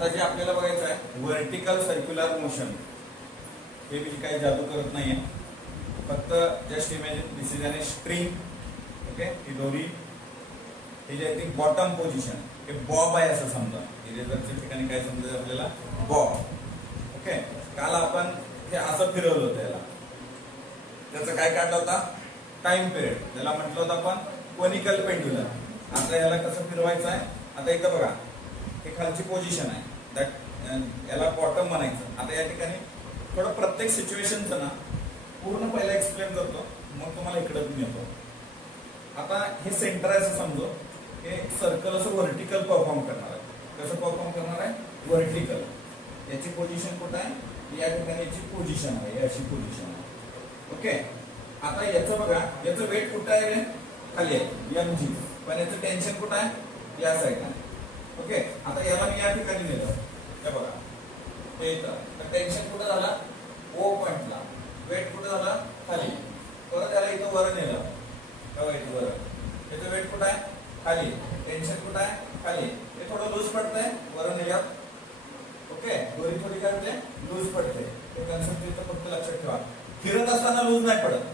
आता जे आपल्याला बघायचं आहे व्हर्टिकल सर्क्युलर मोशन, हे मी काही जादू करत नाहीये, फक्त just imagine this is an string. Okay, ही दोरी हे जे आहे बॉटम पोझिशन, हे बॉब आहे असं समजा. इरेजरच्या ठिकाणी काय समजायचं आपल्याला, बॉब. ओके, काल आपण हे असं फिरवलं होतं, याला त्याचं काय काढलं होता, टाइम पिरियड. त्याला म्हटलं होतं आपण कोनिकल पेंड्युलम. आता याला कसं फिरवायचं आहे, आता एकदा बघा, हे खालची पोझिशन आहे, दॅट याला बॉटम म्हणायचं. आता या ठिकाणी थोडं प्रत्येक सिच्युएशनचं ना पूर्ण पहिला एक्सप्लेन करतो, मग तुम्हाला इकडे पण येतो. आता हे सेंटर आहे असं समजू, हे सर्कल असं व्हर्टिकल परफॉर्म करणार आहे. कसं परफॉर्म करणार आहे, व्हर्टिकल. याची पोझिशन कुठं आहे, या ठिकाणी याची पोझिशन आहे, अशी पोझिशन आहे. ओके, आता याचं बघा, याचं वेट कुठं आहे रे, खाली आहे mg, पण याचं टेन्शन कुठं आहे, या साईडला. ओके, आता याला मी या ठिकाणी नेलं, हे बघा हे इथं, तर टेन्शन कुठं झाला, ओ पॉइंटला. वेट कुठं झाला, खाली. परत याला इथं वर नेलं, बघा इथं वर, याचं वेट कुठं आहे, खाली. टेन्शन कुठं आहे, खाली. हे थोडं लूज पडतंय वर नेल्यावर. ओके, दोरी थोडी काय होते, लूज पडते. ते कन्सेप्ट इथं फक्त लक्षात ठेवा. फिरत असताना लूज नाही पडत,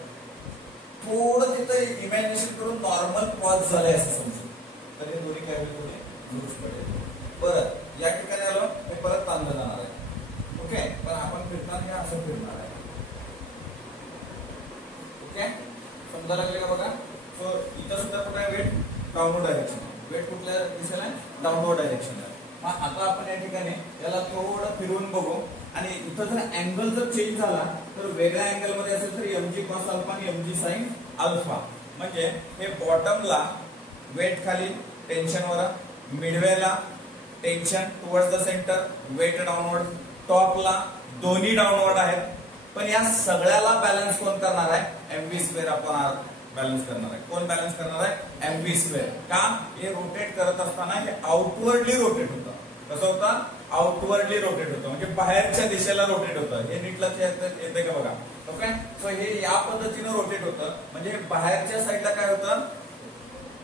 थोडं तिथं इमॅजिनेशन करून नॉर्मल पॉज झालंय असं समजू, तर हे दोन्ही काय होईल, लूज पडेल. परत या ठिकाणी आलो, हे परत ताणलं जाणार आहे. ओके, पण आपण फिरणार हे असं फिरणार आहे. ओके, समजा लागले का बघा. सो इथं सुद्धा कुठे आहे, वेट डाऊनवर्ड डायरेक्शन. वेट कुठल्या दिशेला आहे, डाऊनवर्ड डायरेक्शन आहे. आता आपण या ठिकाणी याला थोडं फिरवून बघू, आणि इथं जर अँगल जर चेंज झाला तर वेगळ्या अँगल मध्ये असेल तर mg cos अल्फा आणि mg sin अल्फा. म्हणजे हे बॉटमला वेट खाली, टेन्शन वर, मिडवेला tension towards the centre, weight downward, टॉपला दोन्ही डाऊनवर्ड आहेत. पण या सगळ्याला बॅलन्स कोण करणार आहे, mv² अपॉन r बॅलन्स करणार आहे. कोण बॅलन्स करणार आहे, mv². का, हे रोटेट करत असताना हे आउटवर्डली रोटेट होतं. कसं होतं, आउटवर्डली रोटेट होतं, म्हणजे बाहेरच्या दिशेला रोटेट होतं. हे नीट लक्षात येते का बघा. ओके, सो हे या पद्धतीनं रोटेट होतं, म्हणजे बाहेरच्या साईडला काय होतं,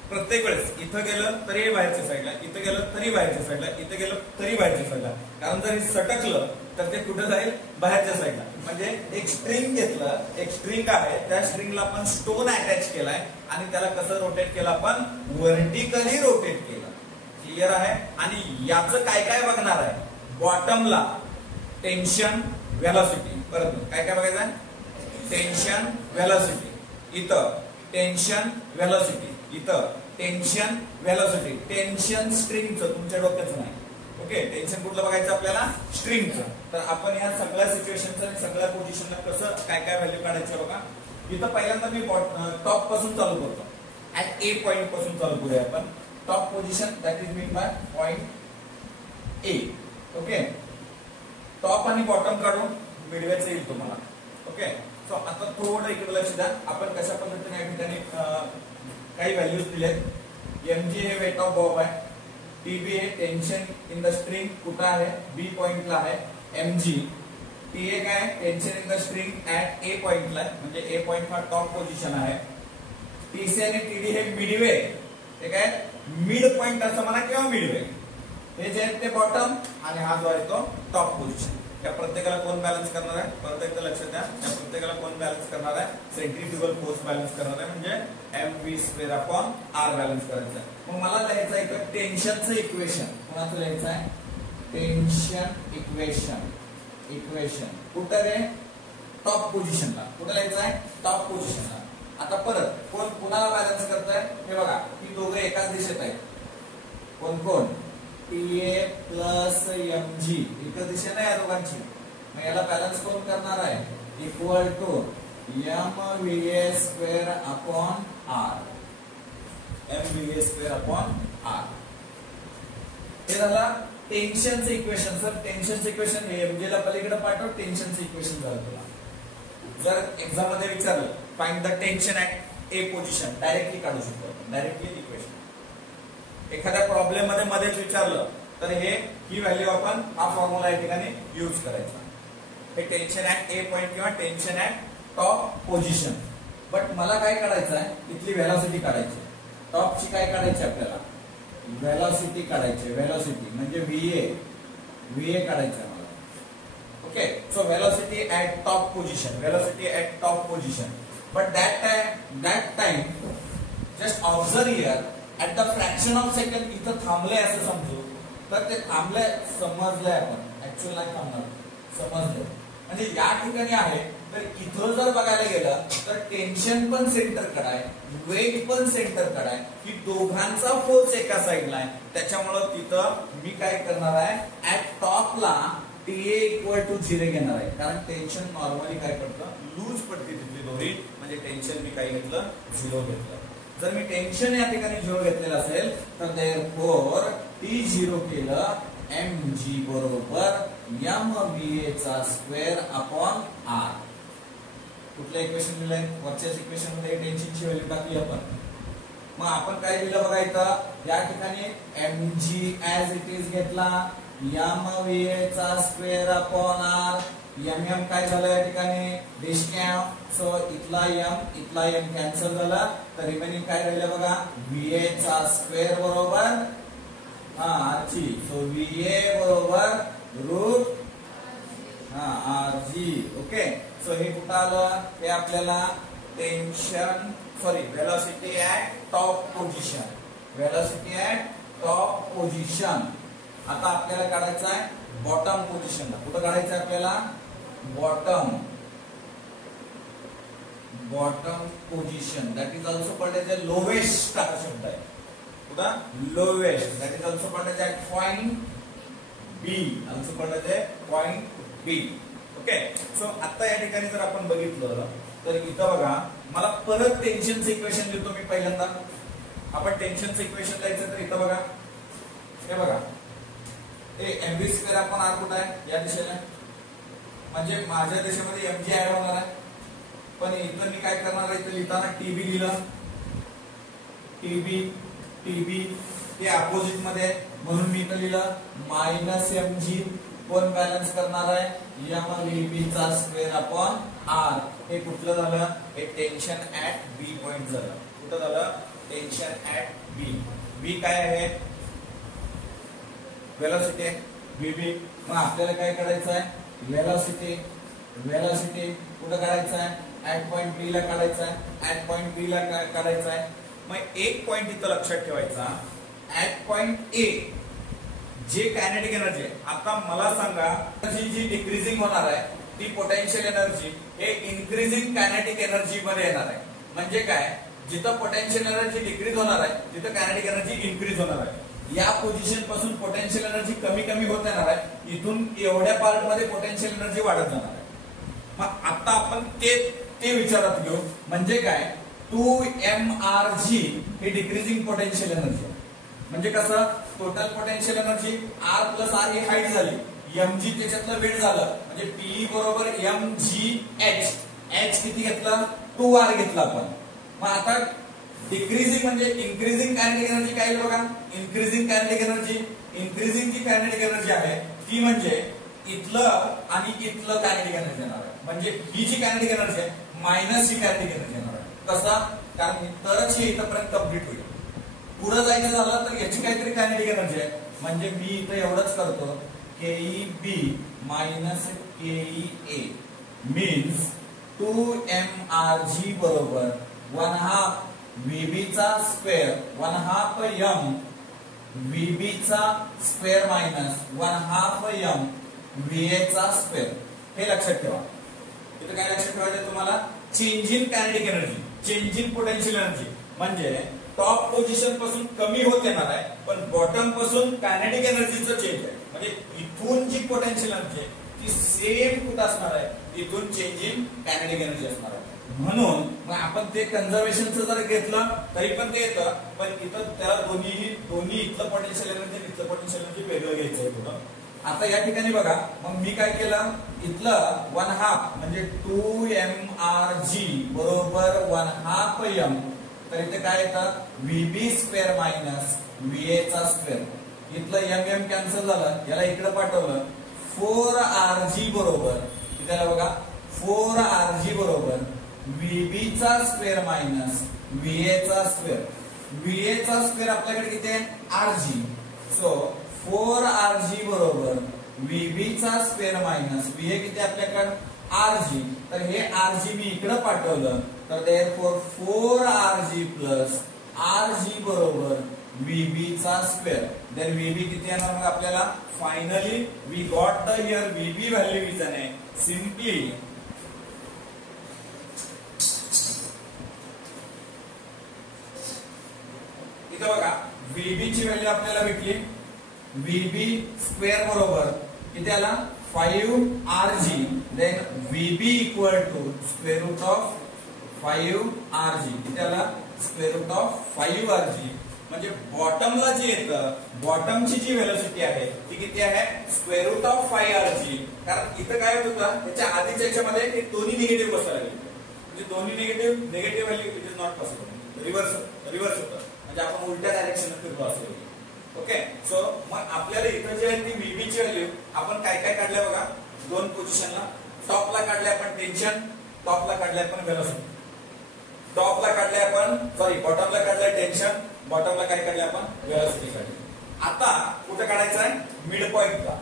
प्रत्येक वेळेस इथं गेलं तरी बाहेरच्या साईडला, इथं गेलं तरी बाहेरच्या साईडला, इथं गेलं तरी बाहेरच्या साईडला. कारण जर हे सटकलं तर ते कुठं जाईल, बाहेरच्या साईडला. म्हणजे एक स्ट्रिंग घेतलं, एक स्ट्रिंग आहे, त्या स्ट्रिंगला आपण स्टोन अटॅच केलाय आणि त्याला कसं रोटेट केलं आपण, व्हर्टिकली रोटेट केलं. क्लिअर आहे. आणि याचं काय काय बघणार आहे, बॉटमला टेन्शन, व्हेलॉसिटी. परत काय काय बघायचं आहे, टेन्शन, व्हेलॉसिटी. इथं टेन्शन, व्हेलॉसिटी. इथं टेन्शन, व्हेलॉसिटी. टेन्शन स्ट्रिंगचं, तुमच्या डोक्याचं नाही. ओके, टेन्शन कुठलं बघायचं आपल्याला, स्ट्रिंगचं. तर आपण या सगळ्या सिच्युएशनचं आणि सगळ्या पोझिशनला कसं काय काय व्हॅल्यू काढायचं बघा. इथं पहिल्यांदा मी टॉप पासून चालू करतो, ऍट ए पॉइंट पासून चालू करूया आपण. Top position that is mean by point A. Okay, top आणि बॉटम काढून मिडवेचं येईल तुम्हाला. ओके, सो आता थोडं इकडे लक्ष द्या. आपण कशा पद्धतीने या ठिकाणी काही व्हॅल्यूज दिलेत. mg हे वेट ऑफ बॉब आहे, tb हे टेन्शन इन द स्ट्रिंग कुठं आहे, बी पॉइंटला आहे mg. ta काय, tension in the string at a पॉइंटला आहे, म्हणजे ए पॉइंट हा टॉप पोझिशन आहे. tc आणि td हे मिडवे, हे काय मिड पॉइंट असं म्हणा किंवा मिडवे. हे जे आहे ते बॉटम आणि हा जो आहे तो टॉप पोझिशन. या प्रत्येकाला कोण बॅलन्स करणार आहे, परत एकदा लक्षात द्या, या प्रत्येकाला कोण बॅलन्स करणार आहे, सेंट्रीफ्युगल फोर्स बॅलन्स करणार आहे, म्हणजे mv² अपॉन r बॅलन्स करायचं आहे. मग मला लिहायचं आहे का टेन्शनचं इक्वेशन, कोणाचं लिहायचं आहे, टेन्शन इक्वेशन. इक्वेशन कुठं रे, टॉप पोझिशनला. कुठं लिहायचं आहे, टॉप पोझिशनला. आता परत कोण कुणाला बॅलन्स करताय, हे बघा, ही दोघं एकाच दिशेत आहेत. कोण कोण, TA प्लस mg एका दिशेने आहे दोघांची. मग याला बॅलन्स कोण करणार आहे, equal to mva² upon r. mva² upon r. हे झालं टेन्शनचं इक्वेशन. सर टेन्शनचं इक्वेशन हे mg ला पलीकडे पाठव, टेन्शनचं इक्वेशन झालं तुला. जर एक्झाम मध्ये विचारलं find the tension at A position, directly काढू शकतो, डायरेक्टली इक्वेशन. एखाद्या प्रॉब्लेम मध्ये मध्येच विचारलं तर हे ही व्हॅल्यू आपण हा फॉर्म्युला या ठिकाणी यूज करायचा. हे टेन्शन ऍट ए पॉइंट किंवा tension at top position. But मला काय काढायचं आहे, इथली व्हेलॉसिटी काढायची. टॉपची काय काढायची आपल्याला, व्हेलॉसिटी काढायची. व्हेलॉसिटी म्हणजे va VA काढायचं आहे मला. Okay, so velocity at top position, velocity at top position. But that time just observe here at the fraction of second इथं थांबले असं समजू. तर ते थांबले समजलंय आपण, ऍक्च्युअल नाही थांबणार, समजलं. म्हणजे या ठिकाणी आहे तर इथं जर बघायला गेलं तर टेन्शन पण सेंटर कडे आहे, वेट पण सेंटर कडे आहे, की दोघांचा फोर्स एका साइडला आहे. त्याच्यामुळं तिथं मी काय करणार आहे, ऍट टॉपला TA इक्वल टू 0 घेणार आहे. कारण टेन्शन नॉर्मली काय करतं, लूज पडते तिथली दोरी. म्हणजे टेन्शन मी काय घेतलं, 0 घेतलं. जर मी टेन्शन या ठिकाणी 0 घेतलेलं असेल तर therefore T0 केलं mg बरोबर mva चा स्क्वेअर अपॉन r. कुठलं इक्वेशन दिलंय, वरच्या इक्वेशन मध्ये टेन्शनची व्हॅल्यू टाकली आपण. मग आपण काय दिलं बघा इथं, या ठिकाणी mg ऍज इट इज घेतला, mva चा स्क्वेअर अपॉन r. m काय झालं या ठिकाणी डिस्टन्स. सो इथला m कॅन्सल झाला, तर रिमेनिंग काय राहिलं बघा, va चा स्क्वेअर बरोबर rg. सो va बरोबर रूट rg. ओके, सो हे कुठं आलं, हे आपल्याला tension velocity at top position, velocity at top position. आता आपल्याला काढायचं आहे बॉटम पोझिशनला. कुठं काढायचं आहे आपल्याला, bottom position. That is also called as a lowest हा शब्द आहे. कुठं, lowest. That is also called as a point B, also called as a point B. Okay, so आता या ठिकाणी जर आपण बघितलं तर इथं बघा, मला परत टेन्शनचं इक्वेशन देतो मी पहिल्यांदा. आपण टेन्शनचं इक्वेशन द्यायचं तर इथं बघा, हे बघा, हे mv स्क्वेअर आपण r कुठं आहे, या दिशेला. म्हणजे माझ्या दिशेमध्ये mg ऍड होणार आहे. पण इथं मी काय करणार आहे, इथं लिहिताना TB लिहिलं, TB हे अपोजिट मध्ये, म्हणून मी इथं लिहिलं मायनस mg. कोण बॅलन्स करणार आहे, mvb चा स्क्वेअर अपॉन r. हे कुठलं झालं, हे टेन्शन ऍट बी पॉइंट झालं. कुठं झालं, टेन्शन ऍट बी. बी काय आहे, वेलोसिटी vb. मग आपल्याला काय करायचं आहे, वेलोसिटी कुठं काढायचं आहे, ऍट पॉइंट बी ला काढायचं आहे, ऍट पॉइंट बी ला काढायचं आहे. मग एक पॉइंट इथं लक्षात ठेवायचा, ऍट पॉइंट ए जे कायनेटिक एनर्जी आहे. आता मला सांगा, जी डिक्रीजिंग होणार आहे ती पोटेन्शियल एनर्जी हे इन्क्रीजिंग कायनेटिक एनर्जी मध्ये येणार आहे. म्हणजे काय, जिथं पोटेन्शियल एनर्जी डिक्रीज होणार आहे तिथं कायनेटिक एनर्जी इन्क्रीज होणार आहे. या पोझिशन पासून पोटेन्शियल एनर्जी कमी कमी होत येणार आहे, इथून एवढ्या पार्ट मध्ये पोटेन्शियल एनर्जी वाढत जाणार आहे. मग आता आपण ते विचारात घेऊ. म्हणजे काय, 2mrg हे डिक्रीजिंग पोटेन्शियल एनर्जी. म्हणजे कसं, total potential energy r plus r ही हाईट झाली, mg त्याच्यातलं वेट झालं. म्हणजे p बरोबर mgh. h किती घेतला, 2r घेतला आपण. मग आता डिक्रीजिंग म्हणजे इन्क्रीजिंग कायनेटिक एनर्जी काय बघा, इन्क्रीजिंग कायनेटिक एनर्जी. इन्क्रीजिंग जी कायनेटिक एनर्जी आहे ती म्हणजे इथलं आणि इथलं कायनेटिक एनर्जी येणार आहे. म्हणजे ही जी कायनेटिक एनर्जी आहे मायनस ही कायनेटिक एनर्जी येणार आहे. कसा, कारण तरच हे इथपर्यंत कम्प्लीट होईल. पुढे जायचं झालं तर याची काहीतरी कायनेटिक एनर्जी आहे. म्हणजे मी इथं एवढंच करतो, KEB minus KEA means 2mrg बरोबर 1/2 VB चा स्क्वेअर 1/2 m VB चा स्क्वेअर मायनस 1/2 m VA चा स्क्वेअर. हे लक्षात ठेवा. इथं काय लक्षात ठेवायचं तुम्हाला, change in kinetic energy, change in potential energy. म्हणजे टॉप पोझिशन पासून कमी होत येणार आहे, पण बॉटम पासून कायनेटिक एनर्जीचं चेंज आहे. म्हणजे इथून जी पोटेन्शियल एनर्जी आहे ती सेम कुठं असणार आहे, इथून चेंज इन कायनेटिक एनर्जी असणार आहे. म्हणून मग आपण ते कन्झर्वेशनचं जर घेतलं तरी पण ते येतं, पण इथं त्याला दोन्ही इथलं पोटेन्शियल एनर्जी इथलं पोटेन्शियल एनर्जी वेगळं घ्यायचं आहे पुढं. आता या ठिकाणी बघा, मग मी काय केलं, इथलं 1/2 म्हणजे 2mrg बरोबर 1/2 m. तर इथे काय येतं, VB स्क्वेअर मायनस VA चा स्क्वेअर. इथलं m कॅन्सल झालं, याला इकडे पाठवलं. 4rg बरोबर इथला बघा 4rg बरोबर VB चा स्क्वेअर मायनस VA चा स्क्वेअर. VA चा स्क्वेअर आपल्याकडे किती आहे, rg. सो 4rg बरोबर VB चा स्क्वेअर मायनस VA किती आपल्याकडे RG, तर हे RG मी इकडे पाठवलं तर therefore 4RG प्लस RG बरोबर VB चा स्क्वेअर. देन VB किती येणार मग आपल्याला finally we got the here VB value is an simply इथं बघा VB ची व्हॅल्यू आपल्याला भेटली VB स्क्वेअर बरोबर किती आला 5RG. Then VB equal to square root of 5RG किती आला स्क्वेअर रूट ऑफ 5RG. म्हणजे बॉटमला जे येतं बॉटमची जी व्हेलॉसिटी आहे ती किती आहे स्क्वेअर रूट ऑफ 5RG. कारण इथं काय होत होतं त्याच्या आधीच्या याच्यामध्ये हे दोन्ही निगेटिव्ह बसायला लागले म्हणजे दोन्ही negative value it is not possible reverse होतं म्हणजे आपण उलट्या डायरेक्शन फिरलो असेल. ओके सो मग आपल्याला इथं जे आहे ती VB ची व्हॅल्यू आपण काय काय काढल्या बघा दोन पोझिशनला टॉपला काढले आपण टेन्शन टॉपला काढले आपण व्हेलॉसिटी टॉपला काढले आपण बॉटमला काढले टेन्शन बॉटमला काय काढले आपण व्हेलॉसिटी काढली. आता कुठे काढायचं आहे मिड पॉइंटला.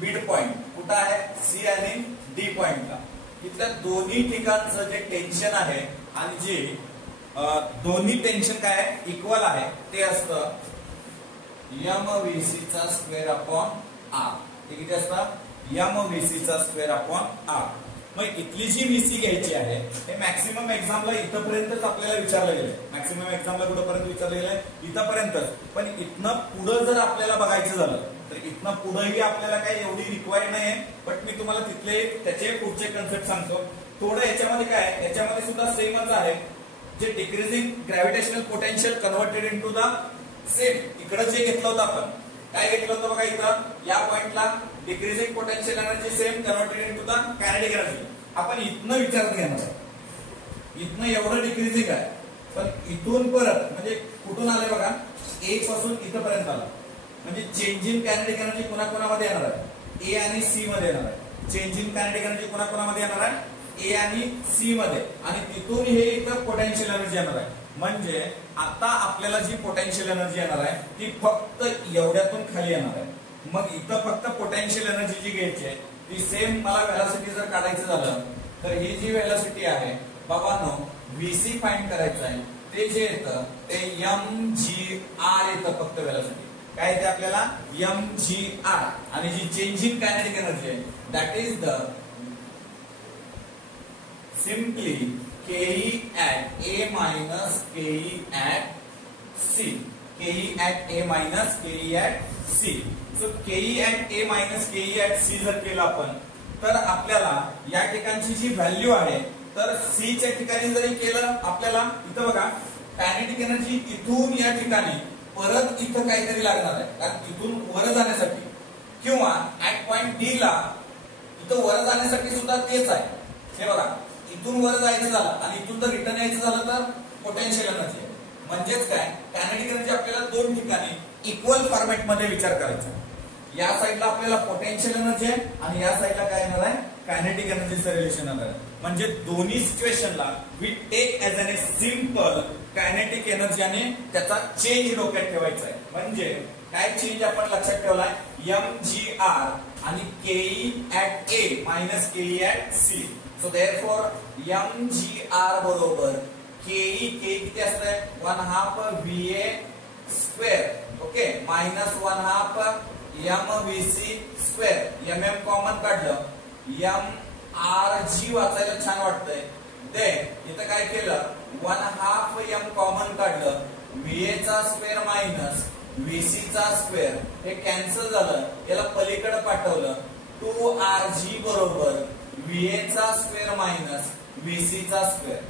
मिड पॉइंट कुठं आहे C आणि D पॉइंटला. इथल्या दोन्ही ठिकाणचं जे टेन्शन आहे आणि जे दोन्ही टेन्शन काय आहे इक्वल आहे ते असतं MVC चा स्क्वेअर अपॉन R. ते किती असतं MVC चा स्क्वेअर अपॉन R. मग इथली जी VC घ्यायची आहे हे मॅक्सिमम एक्झामला इथपर्यंतच आपल्याला विचारलं गेलंय. मॅक्सिमम एक्झामला कुठपर्यंत विचारलं गेलंय इथपर्यंतच. पण इथनं पुढं जर आपल्याला बघायचं झालं तर इथनं पुढेही आपल्याला काही एवढी रिक्वायर्ड नाहीये. बट मी तुम्हाला तिथले त्याचे पुढचे कन्सेप्ट सांगतो. थोडं याच्यामध्ये काय याच्यामध्ये सुद्धा सेमच आहे जे decreasing gravitational potential converted into the same. इकडे जे घेतलं होतं आपण काय घेतलं होतं बघा इथं या पॉइंटला decreasing potential energy same converted into the kinetic energy. आपण इथनं विचारात घेणार आहे. इथनं एवढं डिक्रीजिंग आहे पण इथून परत म्हणजे कुठून आले बघा A पासून इथपर्यंत आला म्हणजे चेंज इन कायनेटिक एनर्जी कोणाकोणामध्ये येणार आहे A आणि C मध्ये येणार आहे. चेंज इन कायनेटिक एनर्जी कोणाकोणामध्ये येणार आहे A आणि C मध्ये आणि तिथून हे इथं पोटेन्शियल एनर्जी येणार आहे. म्हणजे आता आपल्याला जी पोटेन्शियल एनर्जी येणार आहे ती फक्त एवढ्यातून खाली येणार आहे. मग इथं फक्त पोटेन्शियल एनर्जी जी घ्यायची आहे ती सेम मला व्हेलॉसिटी जर काढायचं झालं तर ही जी व्हेलॉसिटी आहे बाबांनो VC फाइंड करायचं आहे ते जे येतं ते mgr येतं फक्त व्हेलॉसिटी. काय येते आपल्याला mgr आणि जी चेंज इन कायनेटिक एनर्जी आहे that is the simply KE at A minus KE at C. KE at A minus KE at C. So KE at A minus KE at C जर केलं आपण तर आपल्याला या ठिकाणची जी value आहे तर C च्या ठिकाणी जरी केलं आपल्याला इथं बघा कायनेटिक एनर्जी इथून या ठिकाणी परत इथं काहीतरी लागणार आहे कारण इथून वर जाण्यासाठी किंवा ऍट पॉइंट D ला इथं वर जाण्यासाठी सुद्धा तेच आहे. हे बघा इथून वर जायचं झालं आणि इथून जर रिटर्न यायचं झालं तर पोटेन्शियल एनर्जी आहे. म्हणजेच काय कायनेटिक एनर्जी आपल्याला दोन ठिकाणी इक्वल फॉर्मॅट मध्ये विचार करायचा. या साईडला आपल्याला पोटेन्शियल एनर्जी आहे आणि या साईडला काय येणार आहे कायनेटिक एनर्जीचं रिलेशन येणार आहे. म्हणजे दोन्ही सिच्युएशनला we take as an a simple kinetic energy आणि त्याचा चेंज डोक्यात ठेवायचा आहे. म्हणजे काय चेंज आपण लक्षात ठेवलाय mgr आणि KE at A minus KE at C. So therefore mgr बरोबर KE किती असतंय 1/2 VA square okay minus 1/2 MVC square. mm common काढलं mrg वाचायला छान वाटतंय. देन इथं काय केलं 1/2 m कॉमन काढलं VA चा स्क्वेअर मायनस VC चा स्क्वेअर हे कॅन्सल झालं याला पलीकडे पाठवलं 2RG बरोबर VA चा स्क्वेअर मायनस VC चा स्क्वेअर.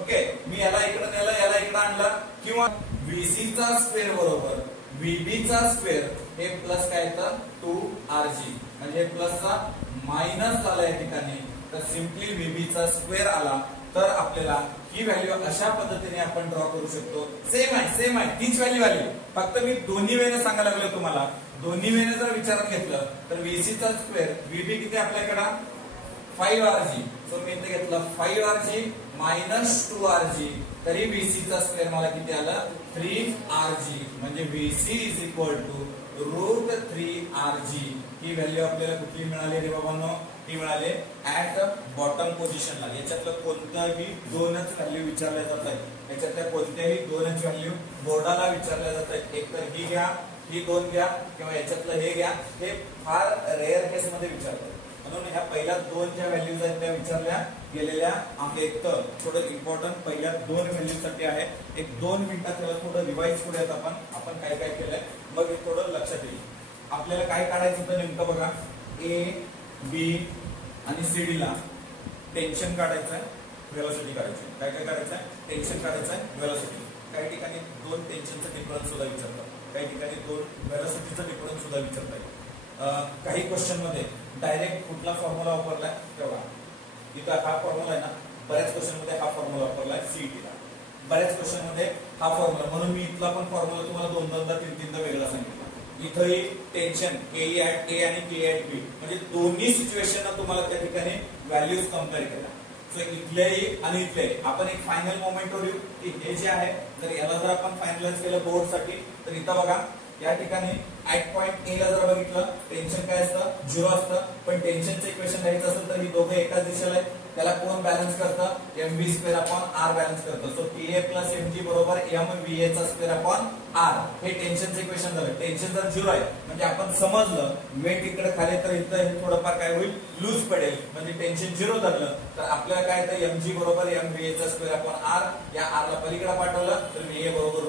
ओके मी याला इकडे नेलं याला इकडे आणलं किंवा VC चा स्क्वेअर बरोबर VB चा स्क्वेअर हे प्लस काय तर 2RG म्हणजे प्लसचा मायनस झाला या ठिकाणी तर सिम्पली VB चा स्क्वेअर आला. तर आपल्याला ही व्हॅल्यू अशा पद्धतीने आपण ड्रॉ करू शकतो. सेम आहे तीच व्हॅल्यू आली फक्त मी दोन्ही वेळेने सांगायला लागलो तुम्हाला. दोन्ही वेळेने जर विचारात घेतलं तर VC चा स्क्वेअर VB किती आपल्याकडे 5RG. सो मी इथे घेतलं 5RG मायनस 2RG तरी VC चा स्क्वेअर मला किती आलं 3RG. म्हणजे VC is equal to √3RG ही व्हॅल्यू आपल्याला कुठली मिळाली रे बाबांनो? ही मिळाली ऍट बॉटम पोझिशनला. याच्यातलं कोणताही दोनच व्हॅल्यू विचारल्या जात आहेत. याच्यातल्या कोणत्याही दोनच व्हॅल्यू बोर्डाला विचारल्या जात आहेत. एक तर ही घ्या, ही दोन घ्या, किंवा याच्यातलं हे घ्या. हे फार रेअर केस मध्ये विचारतात. म्हणून ह्या पहिल्या दोन ज्या व्हॅल्यूज आहेत त्या विचारल्या गेलेल्या आहेत. तर थोडं इम्पॉर्टंट पहिल्या दोन व्हॅल्यू साठी आहे. एक 2 मिनिटात त्याला थोडं रिवाइज करूयात आपण काय काय केलंय, मग हे थोडं लक्षात येईल. आपल्याला काय काढायचं होतं नेमकं बघा. ए, बी आणि सी डी ला टेन्शन काढायचं आहे, व्हेलॉसिटी काढायची. काय काय काढायचं आहे? टेन्शन काढायचं आहे, व्हेलॉसिटी. काही ठिकाणी 2 टेन्शनचं डिफरन्स सुद्धा विचारतात, काही ठिकाणी 2 व्हेलॉसिटीचं डिफरन्स सुद्धा विचारतात. काही क्वेश्चन मध्ये डायरेक्ट कुठला फॉर्म्युला वापरलाय तेव्हा इथं हा फॉर्म्युला आहे ना. बऱ्याच क्वेश्चन मध्ये हा फॉर्म्युला वापरलाय सीईटीला, बऱ्याच क्वेश्चन मध्ये हा फॉर्म्युला. म्हणून मी इथला पण फॉर्म्युला तुम्हाला 2-2दा 3-3दा वेगळा सांगितला. इथंही टेन्शन केई ऍट ए आणि के ऍट बी म्हणजे दोन्ही सिच्युएशन तुम्हाला त्या ठिकाणी व्हॅल्यूज कम्पेअर केल्या. सो इथल्याही आणि इथल्याही आपण एक फायनल मोमेंट वर येऊ की हे जे आहे, जर याला जर आपण फायनलाइज केलं बोर्ड साठी, तर इथं बघा या ठिकाणी ऍट पॉइंट ए ला जर बघितलं टेन्शन काय असतं? 0 असतं. पण टेन्शनचं इक्वेशन लिहायचं असेल तर ही दोघे एकाच दिशेला आहेत. त्याला कोण बॅलन्स करतं? mv²/r बॅलन्स करतं. सो pa + mg बरोबर mva²/r. हे टेन्शनचं इक्वेशन झालं. टेन्शन जर 0 आहे म्हणजे आपण समजलं वेट इकडे खाली तर इथं हे थोडंफार काय होईल? लूज पडेल. म्हणजे टेन्शन 0 धरलं तर आपल्याला काय येतं? mg बरोबर mva²/r. या r ला पलीकडे पाठवलं तर va बरोबर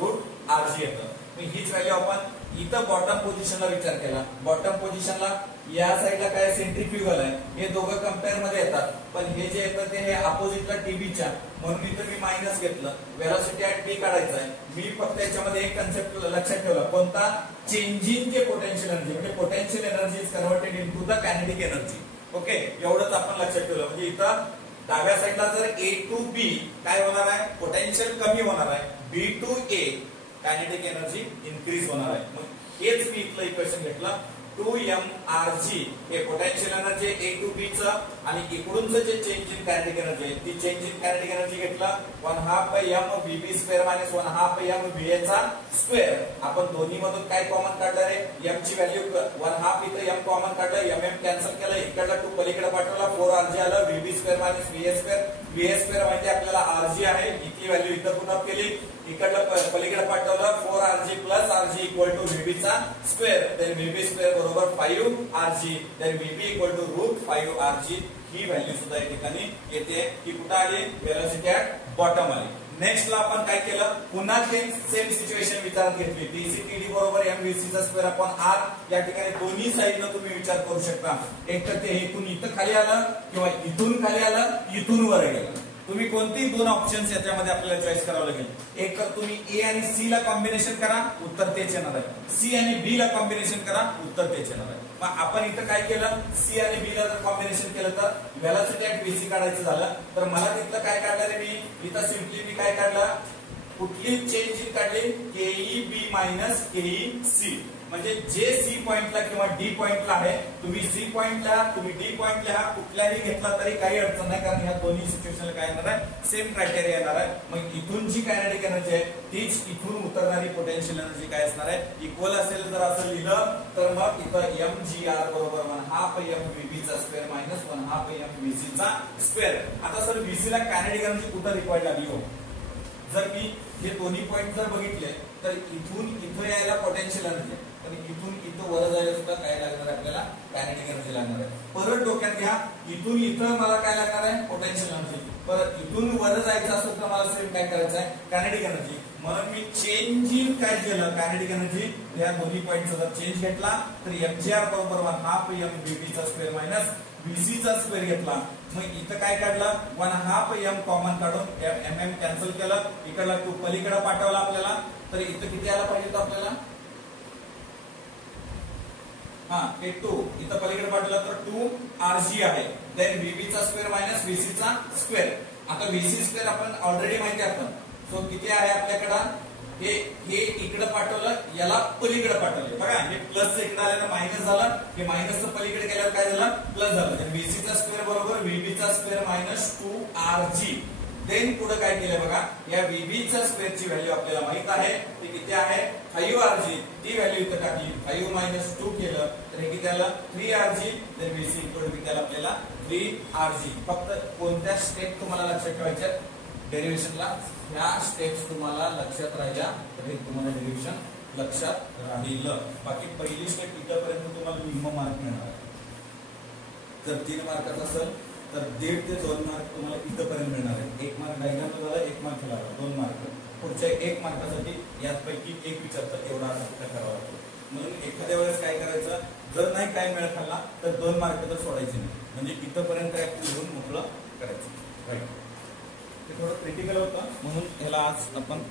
√rg येतं. हीच व्हॅल्यू आपण इथं बॉटम पोझिशनला विचार केला. बॉटम पोझिशनला या साईडला काय सेंट्रीफ्युगल आहे, हे दोघं कंपेअर मध्ये येतात. पण हे जे येतं ते हे अपोजिटला टीबीच्या, म्हणून इथं मी मायनस घेतलं. व्हेलॉसिटी ऍट बी काढायचं आहे. मी फक्त याच्यामध्ये एक कन्सेप्ट लक्षात ठेवला, कोणता? चेंजिंग चे पोटेन्शियल एनर्जी, म्हणजे potential energy is converted into the kinetic energy. Okay, एवढंच आपण लक्षात ठेवलं. म्हणजे इथं डाव्या साईडला जर ए टू बी काय होणार आहे? पोटेन्शियल कमी होणार आहे. B to a kinetic energy increase होणार आहे. मग हेच मी इथलं इक्वेशन घेतलं 2mRg हे potential energy A to be चं, आणि इकडूनचं जे चेंज इन कायनेटिक एनर्जी आहे ती चेंज इन कायनेटिक एनर्जी घेतलं 1/2mvv² - 1/2mva². आपण दोन्ही मधून काय कॉमन काढलं रे? m ची व्हॅल्यू 1/2 इथं m कॉमन काढलं, mm कॅन्सल केलं, इकडला 2 पलीकडे पाठवला, 4rg आलं. vv² - va². va² म्हणजे आपल्याला rg आहे, इथली व्हॅल्यू इथं पुट अप केली, इकडलं पलीकडे पाठवलं 4rg + rg = vv². then vv² बरोबर 5rg, then vv = √5rg. ही व्हॅल्यू सुद्धा या ठिकाणी येते. की कुठे आली? व्हेलॉसिटी ऍट बॉटम आली. नेक्स्ट ला आपण काय केलं? पुन्हा सेम सिच्युएशन विचारात घेतली. dctd बरोबर mvc²/r. या ठिकाणी दोन्ही साईडनं तुम्ही विचार करू शकता. एक तर ते इथून इथं खाली आलं, किंवा इथून खाली आलं, इथून वर गेलं. तुम्ही कोणतेही 2 ऑप्शन्स याच्यामध्ये आपल्याला चॉईस करावं लागेल. एक तर तुम्ही ए आणि सी ला कॉम्बिनेशन करा, उत्तर तेच येणार आहे. सी आणि बी ला कॉम्बिनेशन करा, उत्तर तेच येणार आहे. मग आपण इथं काय केलं? सी आणि बी ला जर कॉम्बिनेशन केलं तर व्हेलॉसिटी ऍट बीसी काढायचं झालं तर मला तिथलं काय काढलं रे? मी इथं सिम्पली मी काय काढलं? कुठली चेंज इन काढली? केई बी - केई सी. म्हणजे जे सी पॉइंटला किंवा डी पॉइंटला आहे, तुम्ही सी पॉइंटला तुम्ही डी पॉइंटला हा कुठल्याही घेतला तरी काही अडचण नाही, कारण ह्या दोन्ही सिच्युएशनला काय येणार आहे? सेम क्रायटेरिया येणार आहे. मग इथून जी कायनेटिक एनर्जी आहे तीच इथून उतरणारी पोटेन्शियल एनर्जी काय असणार आहे? इक्वल असेल. जर असं लिहिलं तर मग इथं mgr बरोबर 1/2mvv² - 1/2mvc². आता सर vc ला कायनेटिक एनर्जी कुठं रिक्वायर्ड लागली हो? जर मी हे दोन्ही पॉइंट जर बघितले तर इथून इथं यायला पोटेन्शियल एनर्जी, आणि इथून इथं वर जायला सुद्धा काय लागणार आहे? आपल्याला कायनेटिक एनर्जी लागणार आहे. परत डोक्यात घ्या, इथून इथं मला काय लागणार आहे? Potential energy. परत इथून वर जायचं असेल तर मला सेम काय करायचं आहे? Kinetic energy. म्हणून मी चेंज इन काय केलं? कायनेटिक एनर्जी या दोन्ही पॉइंटचा जर चेंज घेतला तर mgr बरोबर 1/2mvv² - vc² घेतला. मग इथं काय काढलं? 1/2m कॉमन काढून mm कॅन्सल केलं, इकडला 2 पलीकडे पाठवला आपल्याला, तर इथं किती आला पाहिजे होतं आपल्याला? हे 2 इथं पलीकडे पाठवलं तर 2rg आहे. Then vv² - vc². आता vc² आपण ऑलरेडी माहिती आहे आपण. सो किती आहे आपल्याकडं? हे इकडे पाठवलं, याला पलीकडे पाठवलं. बघा हे प्लस इकडे आल्यानं मायनस झालं, हे मायनसचं पलीकडे गेल्यावर काय झालं? प्लस झालं. vc² बरोबर vv² - 2rg. देन पुढे काय केलं बघा, या VBच्या स्क्वेअरची व्हॅल्यू आपल्याला माहित आहे ती किती आहे 5RG, ती व्हॅल्यू इथे टाकली 5 - 2 केलं तर हे किती आलं 3RG. तर VC इक्वल किती आलं आपल्याला 3RG. फक्त कोणत्या स्टेप तुम्हाला लक्षात ठेवायच्या डेरिव्हेशनला, ह्या स्टेप्स तुम्हाला लक्षात राहिल्या तर हे तुम्हाला डेरिव्हेशन लक्षात राहिलं. बाकी पहिली स्टेप इथपर्यंत तुम्हाला मिनिमम मार्क मिळणार आहे. जर 3 मार्काचा असेल तर 1.5 ते 2 मार्क तुम्हाला इथपर्यंत मिळणार आहे. 1 मार्क डायग्राम झाला, 1 मार्क झाला, 2 मार्क. पुढच्या 1 मार्कासाठी यापैकी एक विचारतात एवढा अभ्यास करावा लागतो. म्हणून एखाद्या वेळेस काय करायचं, जर नाही काय मिळ खाल्ला तर 2 मार्क तर सोडायचे नाही, म्हणजे इथपर्यंत लिहून मोकळं करायचं. राईट, ते थोडं क्रिटिकल होतं म्हणून ह्याला आज आपण